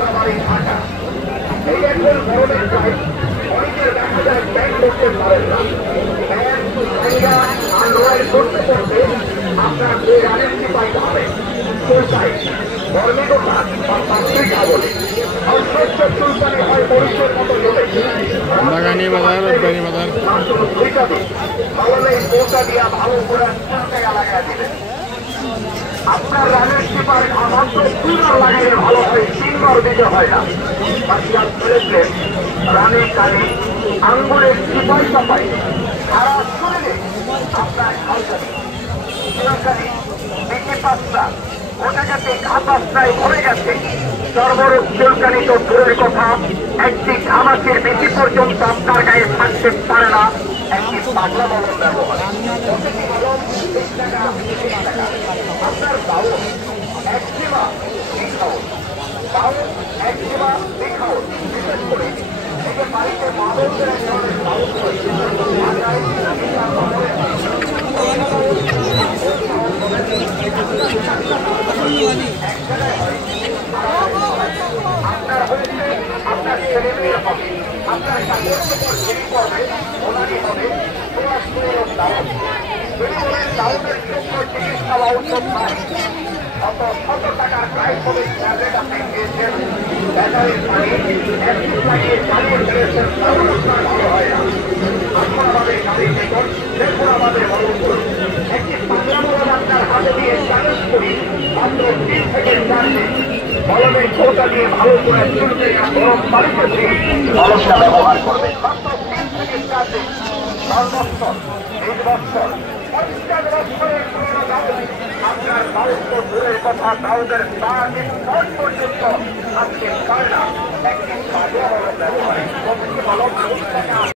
যাত্রাবাড়ি ঢাকা। এই এখন গরমের টাইম, অনেকের দেখা যায় ব্যাংক করতে পারেন না। আন্ডারলাইন করতে করতে আপনার যে রানের পাইতে হবে চুলকাই গরমিকতা বা পাত্রিকা বলে অসহ্য চুলকানি হয় মরিচের মতো জমে ভালো পোটা দিয়া ভালো করে চুলকাইয়া লাগাই দিলেন। আপনার রানের টিপার মাত্র দুবার লাগাইলে ভালো হয়, তিনবার দিতে হয় না। বাচ্চা ছেলেছেন রানের কানে আঙ্গুলের টিপাই চাপাই সারা শরীরে আপনার খালকানি চুলকানি বেঁচে পাঁচটা ওটা যাতে ঘাপাস্তায় ভরে গেছে। সর্বরূপ চুলকানি তো দূরের কথা, একটি ঘামাচির বেশি পর্যন্ত আপনার গায়ে থাকতে পারে না। একটি পাগলা মলম ব্যবহার আপনার বাউল একজিমা দেখাউন, বাউল একজিমা দেখাউন। বিশেষ করে এই যে বাড়িতে মাদকের এক ধরনের বাউল আপনার হয়েছে, আপনার ছেলে মেয়ের হবে, আপনার কাপড় যিনি করবে ওনারই হবে দাউদের যোগ্য চিকিৎসা বা ঔষধ নাই। শত শত টাকার প্রায় হবে ট্যাবলেট আপনি খেয়েছেন, ব্যাটারির পানি একটু লাগিয়ে চালিয়ে ফেলেছেন, তাও আপনার ভালো হয় না। এখন আমাদের গাড়ি দেখুন, দেখুন আমাদের বলুন করুন। একটি পাগলা মলম আপনার হাতে দিয়ে চ্যালেঞ্জ করি, মাত্র 3 থেকে 4 দিন মলমের ছোটা দিয়ে ভালো করে চুলকে গরম পানিতে দিয়ে মলমটা ব্যবহার করবেন। মাত্র 3 থেকে 4 দিন, 10 বছর, 20 বছর, 50 বছরের পুরনো দাউদ আপনার দাউদ দূরের কথা, দাউদের পর্যন্ত আজকে পারে না। একটি পাগলা মলম ব্যবহার